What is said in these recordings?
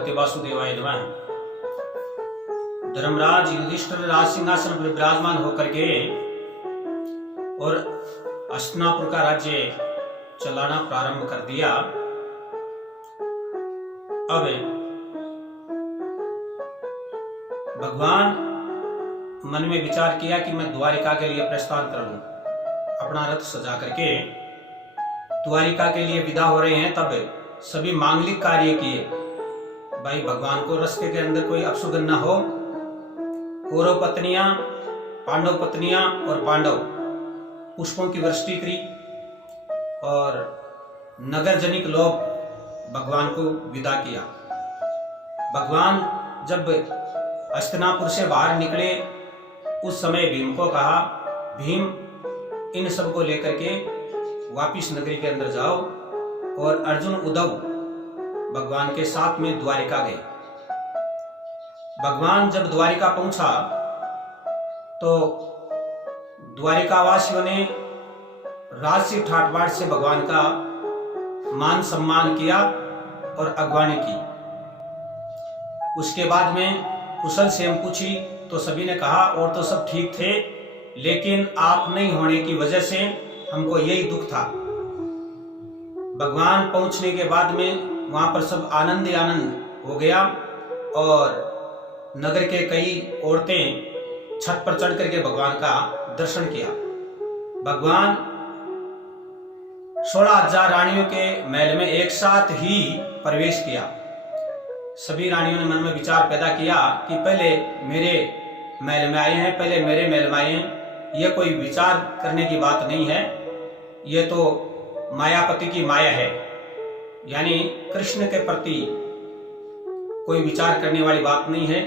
भगवते वासुदेवाय नमः। धर्मराज युधिष्ठिर राज सिंहासन पर विराजमान होकर के और हस्तिनापुर का राज्य चलाना प्रारंभ कर दिया। अब भगवान मन में विचार किया कि मैं द्वारिका के लिए प्रस्थान कर लूं। अपना रथ सजा करके द्वारिका के लिए विदा हो रहे हैं। तब सभी मांगलिक कार्य किए। भाई भगवान को रास्ते के अंदर कोई अपशुगन न हो। कौरव पत्नियां, पांडव पत्नियां और पांडव पुष्पों की वृष्टि करी और नगर जनिक लोग भगवान को विदा किया। भगवान जब हस्तिनापुर से बाहर निकले उस समय भीम को कहा, भीम इन सब को लेकर के वापिस नगरी के अंदर जाओ। और अर्जुन उद्धव भगवान के साथ में द्वारिका गए। भगवान जब द्वारिका पहुंचा तो द्वारिका वासियों ने राजसी ठाट बाट से भगवान का मान सम्मान किया और अगवानी की। उसके बाद में कुशल सेम पूछी तो सभी ने कहा और तो सब ठीक थे, लेकिन आप नहीं होने की वजह से हमको यही दुख था। भगवान पहुंचने के बाद में वहां पर सब आनंद ही आनंद हो गया और नगर के कई औरतें छत पर चढ़ करके भगवान का दर्शन किया। भगवान 16,000 रानियों के महल में एक साथ ही प्रवेश किया। सभी रानियों ने मन में विचार पैदा किया कि पहले मेरे महल में आए हैं, पहले मेरे महल में आए हैं। यह कोई विचार करने की बात नहीं है, यह तो मायापति की माया है। यानी कृष्ण के प्रति कोई विचार करने वाली बात नहीं है।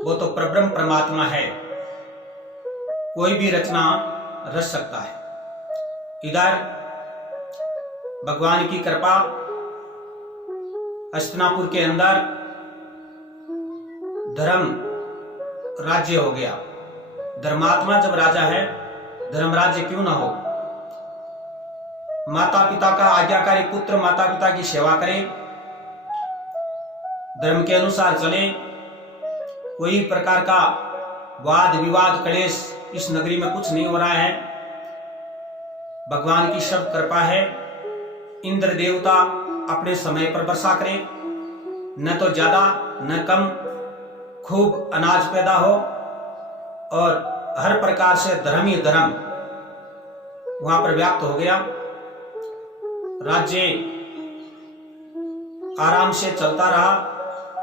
वो तो परब्रह्म परमात्मा है, कोई भी रचना रच सकता है। इधर भगवान की कृपा, हस्तिनापुर के अंदर धर्म राज्य हो गया। धर्मात्मा जब राजा है, धर्म राज्य क्यों ना हो। माता पिता का आज्ञाकारी पुत्र माता पिता की सेवा करे, धर्म के अनुसार चले। कोई प्रकार का वाद विवाद कलेश इस नगरी में कुछ नहीं हो रहा है। भगवान की सब कृपा है। इंद्र देवता अपने समय पर वर्षा करे, न तो ज्यादा न कम, खूब अनाज पैदा हो और हर प्रकार से धर्म ही धर्म वहां पर व्याप्त हो गया। राज्य आराम से चलता रहा,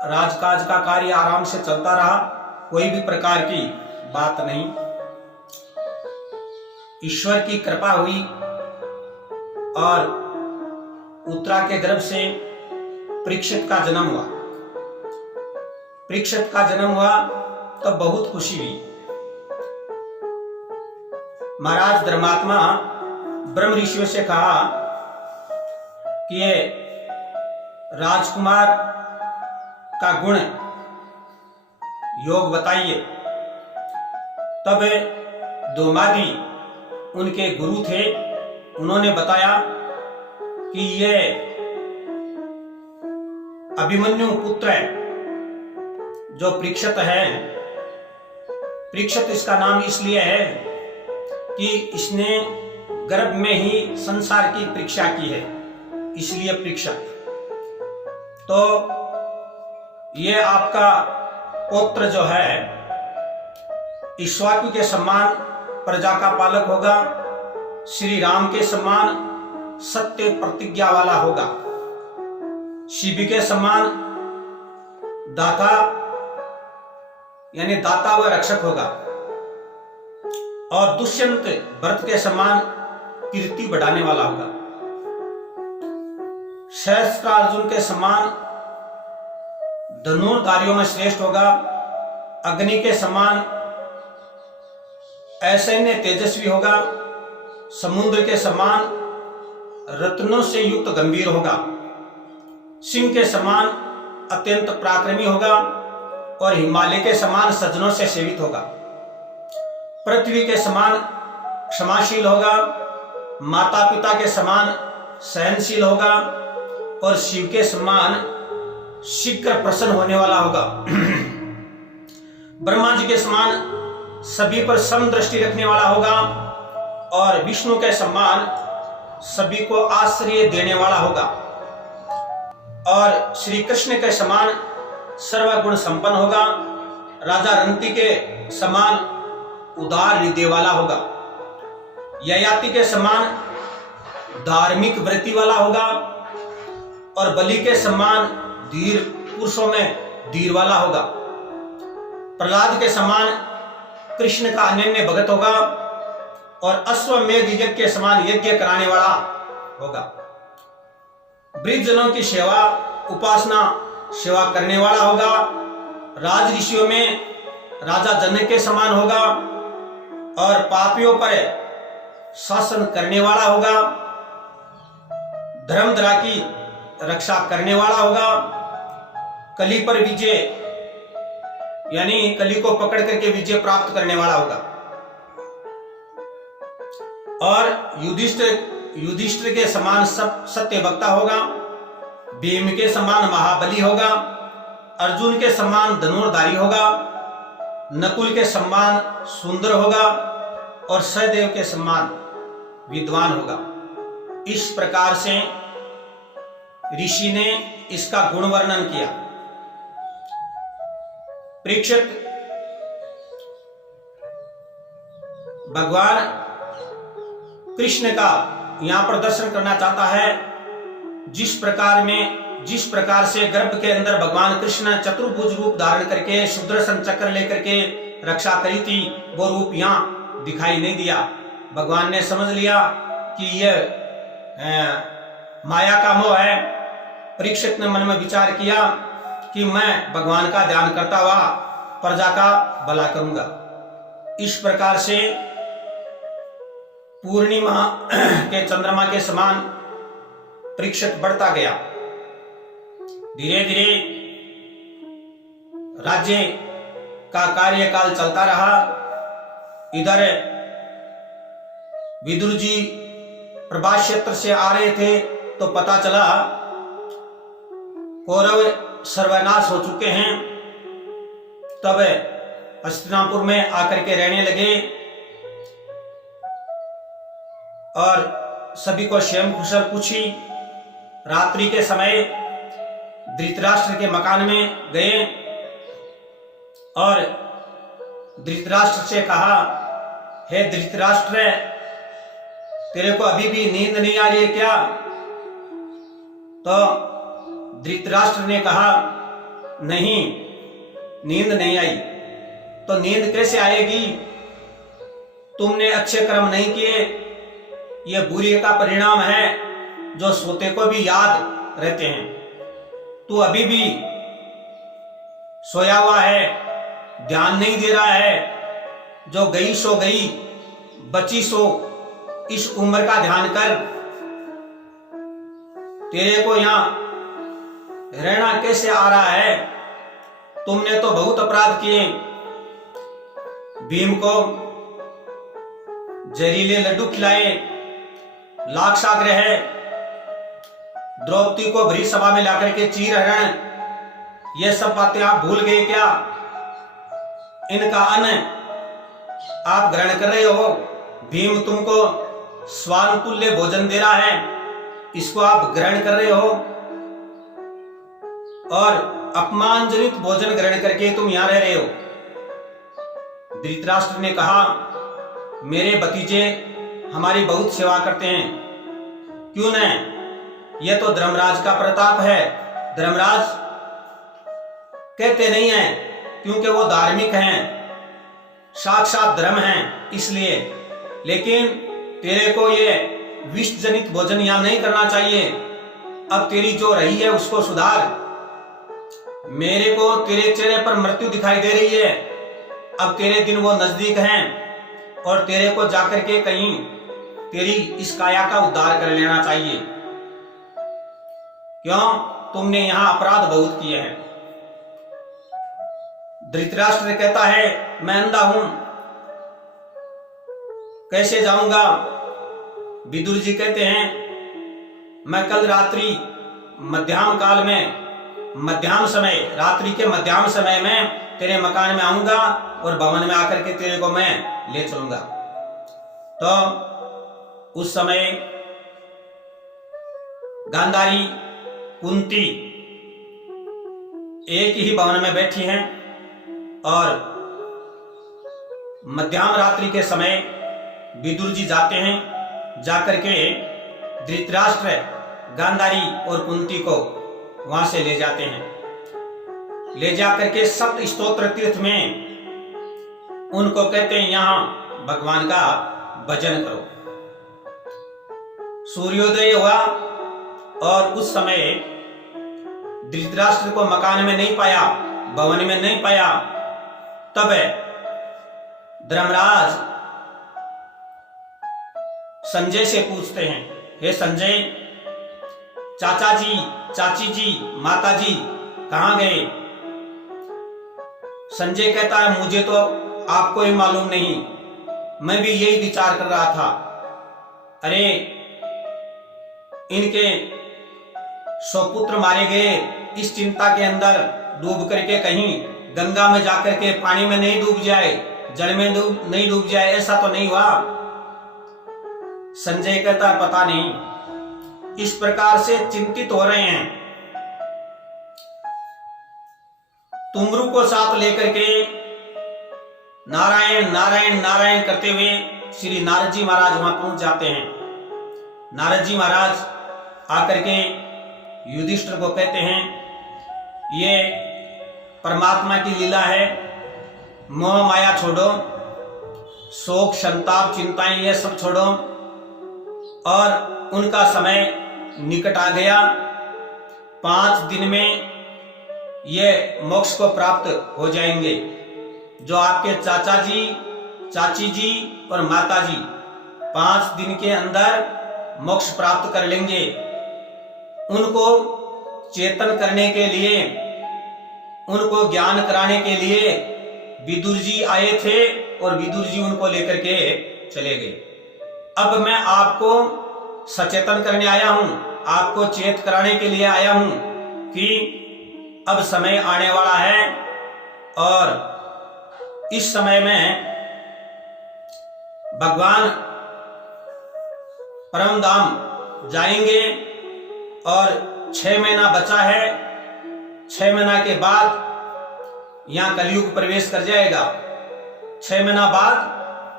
राजकाज का कार्य आराम से चलता रहा, कोई भी प्रकार की बात नहीं। ईश्वर की कृपा हुई और उत्तरा के गर्भ से परीक्षित का जन्म हुआ। परीक्षित का जन्म हुआ तो बहुत खुशी हुई। महाराज धर्मात्मा ब्रह्म ऋषियों से कहा कि ये राजकुमार का गुण योग बताइए। तब दोमादी उनके गुरु थे, उन्होंने बताया कि ये अभिमन्यु पुत्र है जो परीक्षित है। परीक्षित इसका नाम इसलिए है कि इसने गर्भ में ही संसार की परीक्षा की है, इसलिए परीक्षित। तो ये आपका पुत्र जो है ईश्वाकु के समान प्रजा का पालक होगा, श्री राम के समान सत्य प्रतिज्ञा वाला होगा, शिव के समान दाता यानी दाता व रक्षक होगा और दुष्यंत भरत के समान कीर्ति बढ़ाने वाला होगा, सहस्त्रार्जुन के समान धनुर्धारियों में श्रेष्ठ होगा, अग्नि के समान ऐसन्य तेजस्वी होगा, समुद्र के समान रत्नों से युक्त गंभीर होगा, सिंह के समान अत्यंत पराक्रमी होगा और हिमालय के समान सज्जनों से सेवित होगा, पृथ्वी के समान क्षमाशील होगा, माता पिता के समान सहनशील होगा और शिव के समान शीघ्र प्रसन्न होने वाला होगा। ब्रह्मा जी के समान सभी पर सम दृष्टि रखने वाला होगा और विष्णु के समान सभी को आश्रय देने वाला होगा और श्री कृष्ण के समान सर्वगुण संपन्न होगा। राजा रंती के समान उदार हृदय वाला होगा। ययाति के समान धार्मिक वृत्ति वाला होगा और बलि के समान धीर पुरुषों में धीर वाला होगा। प्रहलाद के समान कृष्ण का अनन्य भगत होगा और अश्वमेध यज्ञ के समान यज्ञ कराने वाला होगा। वृद्धजनों की सेवा उपासना सेवा करने वाला होगा। राज ऋषियों में राजा जनक के समान होगा और पापियों पर शासन करने वाला होगा। धर्मधरा की रक्षा करने वाला होगा। कली पर विजय यानी कली को पकड़ करके विजय प्राप्त करने वाला होगा और युधिष्ठिर के समान सत्य वक्ता होगा। भीम के समान महाबली होगा। अर्जुन के समान धनुर्धारी होगा। नकुल के समान सुंदर होगा और सहदेव के समान विद्वान होगा। इस प्रकार से ऋषि ने इसका गुण वर्णन किया। परीक्षित, भगवान कृष्ण का यहां पर दर्शन करना चाहता है। जिस प्रकार से गर्भ के अंदर भगवान कृष्ण चतुर्भुज रूप धारण करके सुदर्शन चक्र लेकर के रक्षा करी थी, वो रूप यहां दिखाई नहीं दिया। भगवान ने समझ लिया कि यह माया का मोह है। परीक्षित ने मन में विचार किया कि मैं भगवान का ध्यान करता हुआ प्रजा का भला करूंगा। इस प्रकार से पूर्णिमा के चंद्रमा के समान परीक्षित बढ़ता गया। धीरे धीरे राज्य का कार्यकाल चलता रहा। इधर विदुर जी प्रभास क्षेत्र से आ रहे थे तो पता चला कौरव सर्वनाश हो चुके हैं। तब हस्तिनापुर में आकर के रहने लगे और सभी को क्षेम कुशल पूछी। रात्रि के समय धृतराष्ट्र के मकान में गए और धृतराष्ट्र से कहा, हे धृतराष्ट्र, तेरे को अभी भी नींद नहीं आ रही है क्या? तो धृतराष्ट्र ने कहा, नहीं, नींद नहीं आई। तो नींद कैसे आएगी? तुमने अच्छे कर्म नहीं किए, यह बुरी का परिणाम है जो सोते को भी याद रहते हैं। तू अभी भी सोया हुआ है, ध्यान नहीं दे रहा है। जो गई सो गई, बची सो, इस उम्र का ध्यान कर। तेरे को यहां रहना कैसे आ रहा है? तुमने तो बहुत अपराध किए। भीम को जहरीले लड्डू खिलाए, लाक्षाग्रह, द्रौपदी को भरी सभा में लाकर के चीर हरण, ये सब बातें आप भूल गए क्या? इनका अन्न आप ग्रहण कर रहे हो। भीम तुमको स्वान तुल्य भोजन दे रहा है, इसको आप ग्रहण कर रहे हो और अपमानजनित भोजन ग्रहण करके तुम यहां रह रहे हो। धृतराष्ट्र ने कहा, मेरे भतीजे हमारी बहुत सेवा करते हैं, क्यों न? यह तो धर्मराज का प्रताप है। धर्मराज कहते नहीं है क्योंकि वो धार्मिक हैं, साक्षात धर्म हैं इसलिए। लेकिन तेरे को ये विष जनित भोजन यहां नहीं करना चाहिए। अब तेरी जो रही है उसको सुधार। मेरे को तेरे चेहरे पर मृत्यु दिखाई दे रही है। अब तेरे दिन वो नजदीक हैं और तेरे को जाकर के कहीं तेरी इस काया का उद्धार कर लेना चाहिए। क्यों? तुमने यहां अपराध बहुत किए हैं। धृतराष्ट्र कहता है, मैं अंधा हूं, कैसे जाऊंगा? विदुर जी कहते हैं, मैं कल रात्रि मध्याह्न काल में मध्याह्न समय, रात्रि के मध्याह्न समय में तेरे मकान में आऊंगा और भवन में आकर के तेरे को मैं ले चलूंगा। तो उस समय गांधारी, कुंती एक ही भवन में बैठी हैं और मध्याह्न रात्रि के समय विदुर जी जाते हैं। जाकर के धृतराष्ट्र, गांधारी और कुंती को वहां से ले जाते हैं। ले जाकर के सप्त स्तोत्र तीर्थ में उनको कहते हैं यहां भगवान का भजन करो। सूर्योदय हुआ और उस समय धृतराष्ट्र को मकान में नहीं पाया, भवन में नहीं पाया। तब धर्मराज संजय से पूछते हैं, हे संजय, चाचा जी, चाची जी, माता जी कहां गए? संजय कहता है, मुझे तो आपको ही मालूम नहीं, मैं भी यही विचार कर रहा था। अरे इनके 100 पुत्र मारे गए, इस चिंता के अंदर डूब करके कहीं गंगा में जाकर के पानी में नहीं डूब जाए, जल में नहीं डूब जाए, ऐसा तो नहीं हुआ? संजय कहता है, पता नहीं। इस प्रकार से चिंतित हो रहे हैं। तुमरू को साथ लेकर के नारायण नारायण नारायण करते हुए श्री नारद जी महाराज वहां पहुंच जाते हैं। नारद जी महाराज आकर के युधिष्ठिर को कहते हैं, ये परमात्मा की लीला है, मोह माया छोड़ो, शोक संताप चिंताएं ये सब छोड़ो। और उनका समय निकट आ गया। 5 दिन में ये मोक्ष को प्राप्त हो जाएंगे। जो आपके चाचा जी, चाची जी और माता जी 5 दिन के अंदर मोक्ष प्राप्त कर लेंगे। उनको चेतन करने के लिए, उनको ज्ञान कराने के लिए विदुर जी आए थे और विदुर जी उनको लेकर के चले गए। अब मैं आपको सचेतन करने आया हूं, आपको चेत कराने के लिए आया हूं कि अब समय आने वाला है और इस समय में भगवान परम धाम जाएंगे और 6 महीना बचा है। 6 महीना के बाद यहां कलयुग प्रवेश कर जाएगा। 6 महीना बाद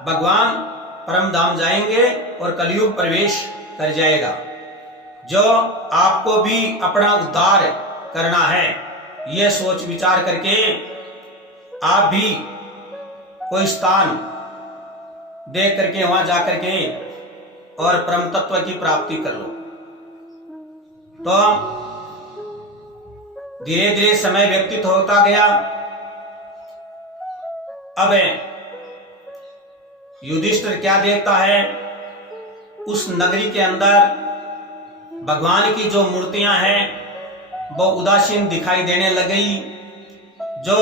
भगवान परम धाम जाएंगे और कलयुग प्रवेश कर जाएगा। जो आपको भी अपना उद्धार करना है, यह सोच विचार करके आप भी कोई स्थान देख करके वहां जाकर के और परम तत्व की प्राप्ति कर लो। तो धीरे धीरे समय व्यतीत होता गया। अब युधिष्ठिर क्या देखता है, उस नगरी के अंदर भगवान की जो मूर्तियां हैं वो उदासीन दिखाई देने लगी। जो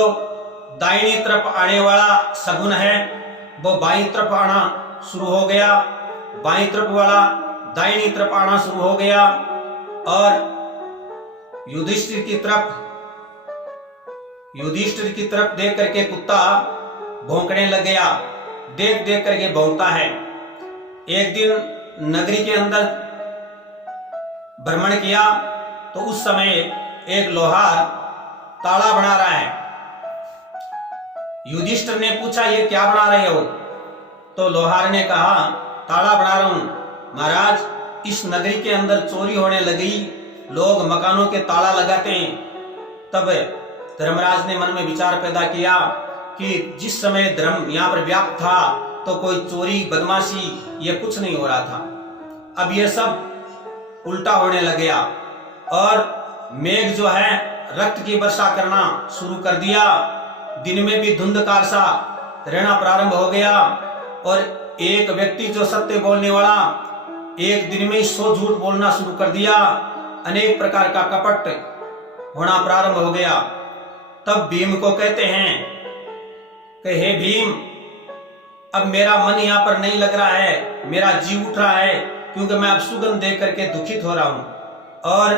दाहिनी तरफ आने वाला सगुन है वो बाईं तरफ आना शुरू हो गया, बाईं तरफ वाला दाहिनी तरफ आना शुरू हो गया। और युधिष्ठिर की तरफ देख करके कुत्ता भौंकने लग गया। देख देख करके भौंकता है। एक दिन नगरी के अंदर भ्रमण किया तो उस समय एक लोहार ताला बना रहा है। युधिष्ठिर ने पूछा, ये क्या बना रहे हो? तो लोहार ने कहा, ताला बना रहा हूं महाराज, इस नगरी के अंदर चोरी होने लगी, लोग मकानों के ताला लगाते हैं। तब धर्मराज ने मन में विचार पैदा किया कि जिस समय धर्म यहां पर व्याप्त था तो कोई चोरी बदमाशी ये कुछ नहीं हो रहा था। अब ये सब उल्टा होने लग गया और मेघ जो है रक्त की वर्षा करना शुरू कर दिया। दिन में भी धुंधकार सा रहना प्रारंभ हो गया और एक व्यक्ति जो सत्य बोलने वाला एक दिन में ही 100 झूठ बोलना शुरू कर दिया। अनेक प्रकार का कपट होना प्रारंभ हो गया। तब भीम को कहते हैं कि हे भीम, अब मेरा मन यहाँ पर नहीं लग रहा है, मेरा जीव उठ रहा है, क्योंकि मैं अब सुगंध देख करके दुखित हो रहा हूं और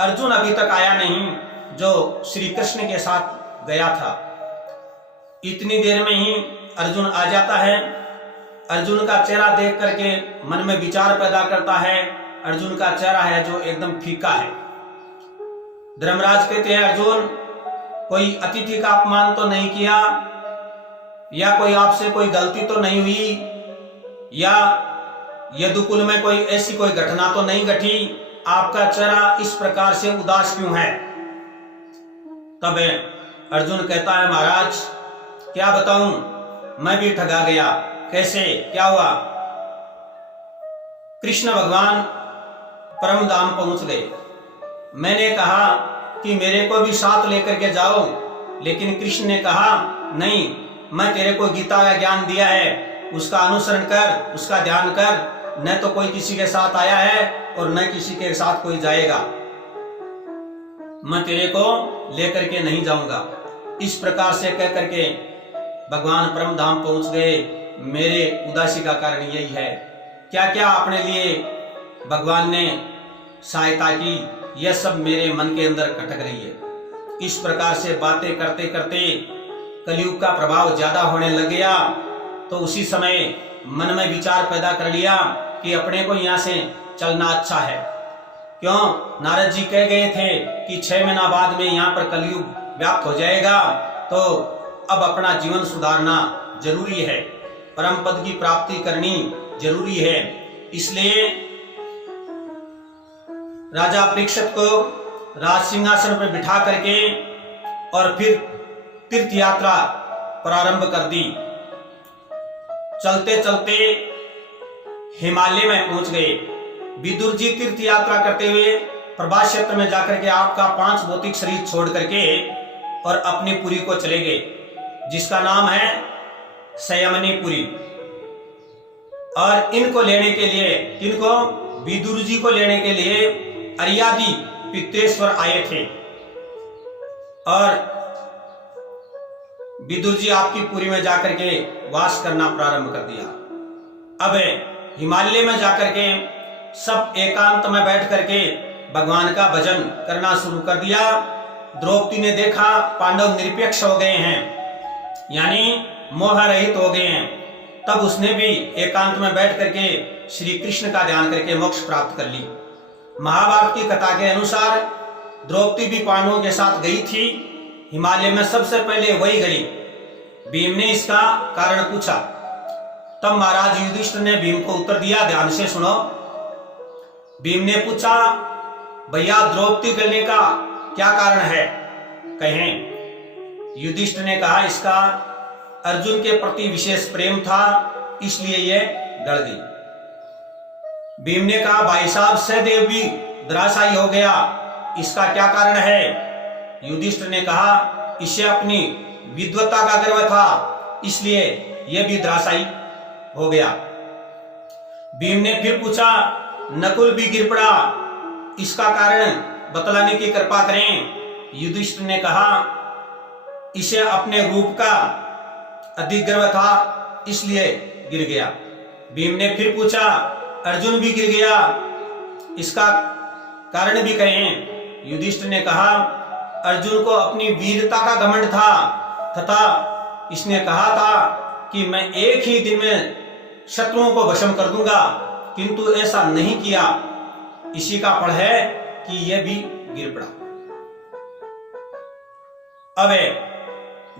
अर्जुन अभी तक आया नहीं। जो श्री कृष्ण के साथ गया था। इतनी देर में ही अर्जुन आ जाता है। अर्जुन का चेहरा देख करके मन में विचार पैदा करता है। अर्जुन का चेहरा है जो एकदम फीका है। धर्मराज कहते हैं, अर्जुन कोई अतिथि का अपमान तो नहीं किया, या कोई आपसे कोई गलती तो नहीं हुई, या यदुकुल में कोई ऐसी कोई घटना तो नहीं घटी, आपका चेहरा इस प्रकार से उदास क्यों है? तब अर्जुन कहता है, महाराज क्या बताऊं, मैं भी ठगा गया। कैसे, क्या हुआ? कृष्ण भगवान परम धाम पहुंच गए। मैंने कहा कि मेरे को भी साथ लेकर के जाओ, लेकिन कृष्ण ने कहा नहीं, मैं तेरे को गीता का ज्ञान दिया है, उसका अनुसरण कर, उसका ध्यान कर। न तो कोई किसी के साथ आया है और न किसी के साथ कोई जाएगा, मैं तेरे को लेकर के नहीं जाऊंगा। इस प्रकार से कह करके भगवान परम धाम पहुंच गए। मेरे उदासी का कारण यही है। क्या क्या अपने लिए भगवान ने सहायता की, यह सब मेरे मन के अंदर खटक रही है। इस प्रकार से बातें करते करते कलयुग का प्रभाव ज्यादा होने लग गया। तो उसी समय मन में विचार पैदा कर लिया कि अपने को यहाँ से चलना अच्छा है। क्यों? नारद जी कह गए थे कि 6 महीना बाद में यहाँ पर कलयुग व्याप्त हो जाएगा, तो अब अपना जीवन सुधारना जरूरी है, परम पद की प्राप्ति करनी जरूरी है। इसलिए राजा परीक्षित को राज सिंहासन पर बिठा करके और फिर तीर्थ यात्रा प्रारंभ कर दी। चलते चलते हिमालय में पहुंच गए। विदुर जी तीर्थ यात्रा करते हुए प्रभास क्षेत्र में जाकर के आपका 5 भौतिक शरीर छोड़ करके और अपनी पुरी को चले गए, जिसका नाम है संयमनीपुरी। और इनको लेने के लिए, किनको? विदुर जी को लेने के लिए अर्यादि पित्तेश्वर आए थे। और विदुर जी आपकी पुरी में जाकर के वास करना प्रारंभ कर दिया। अब हिमालय में जाकर के सब एकांत में बैठ करके भगवान का भजन करना शुरू कर दिया। द्रौपदी ने देखा पांडव निरपेक्ष हो गए हैं, यानी मोह रहित हो गए हैं। तब उसने भी एकांत में बैठ करके श्री कृष्ण का ध्यान करके मोक्ष प्राप्त कर ली। महाभारत की कथा के अनुसार द्रौपदी भी पांडवों के साथ गई थी। हिमालय में सबसे पहले वही गई। भीम ने इसका कारण पूछा। तब महाराज युधिष्ठिर ने भीम को उत्तर दिया, ध्यान से सुनो। भीम ने पूछा, भैया द्रौपदी गलने का क्या कारण है, कहें। युधिष्ठिर ने कहा, इसका अर्जुन के प्रति विशेष प्रेम था, इसलिए ये गड़ गई। भीम ने कहा, भाई साहब सहदेव भी धराशायी हो गया, इसका क्या कारण है? युधिष्ठिर ने कहा, इसे अपनी विद्वता का गर्व था, इसलिए यह भी धराशायी हो गया। भीम ने फिर पूछा, नकुल भी गिर पड़ा, इसका कारण बतलाने की कृपा करें। युधिष्ठिर ने कहा, इसे अपने रूप का अधिक गर्व था, इसलिए गिर गया। भीम ने फिर पूछा, अर्जुन भी गिर गया, इसका कारण भी कहें। युधिष्ठिर ने कहा, अर्जुन को अपनी वीरता का घमंड था तथा इसने कहा था कि मैं एक ही दिन में शत्रुओं को भस्म कर दूंगा, किंतु ऐसा नहीं किया। इसी का फल है कि यह भी गिर पड़ा। अब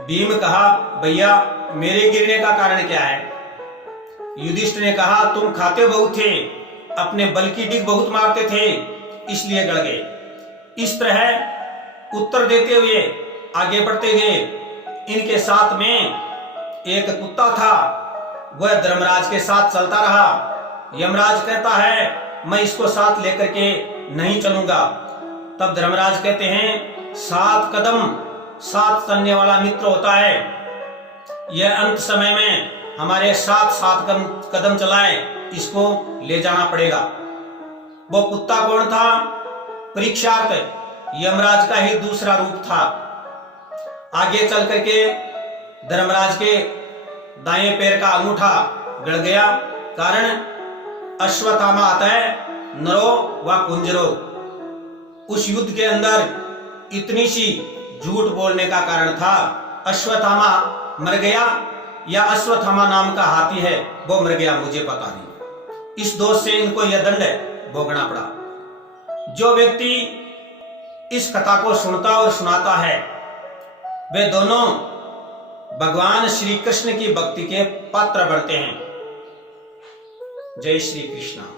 भीम कहा, भैया मेरे गिरने का कारण क्या है? युधिष्ठिर ने कहा, तुम खाते बहुत थे, अपने बल की डिग बहुत मारते थे, इसलिए गड़ गए। इस तरह उत्तर देते हुए आगे बढ़ते गए। इनके साथ में एक कुत्ता था, वह धर्मराज के साथ चलता रहा। यमराज कहता है, मैं इसको साथ लेकर के नहीं चलूंगा। तब धर्मराज कहते हैं, 7 कदम 7 चलने वाला मित्र होता है। यह अंत समय में हमारे 7 कदम चलाए, इसको ले जाना पड़ेगा। वो कुत्ता कौन था? परीक्षार्थ, यमराज का ही दूसरा रूप था। आगे चल करके धर्मराज के दाएं पैर का अंगूठा गड़ गया। कारण अश्वत्थामा आता है, नरो व कुंजरो। उस युद्ध के अंदर इतनी सी झूठ बोलने का कारण था। अश्वत्थामा मर गया या अश्वत्थामा नाम का हाथी है वो मर गया, मुझे पता नहीं। इस दोष से इनको यह दंड भोगना पड़ा। जो व्यक्ति इस कथा को सुनता और सुनाता है वे दोनों भगवान श्री कृष्ण की भक्ति के पात्र बनते हैं। जय श्री कृष्ण।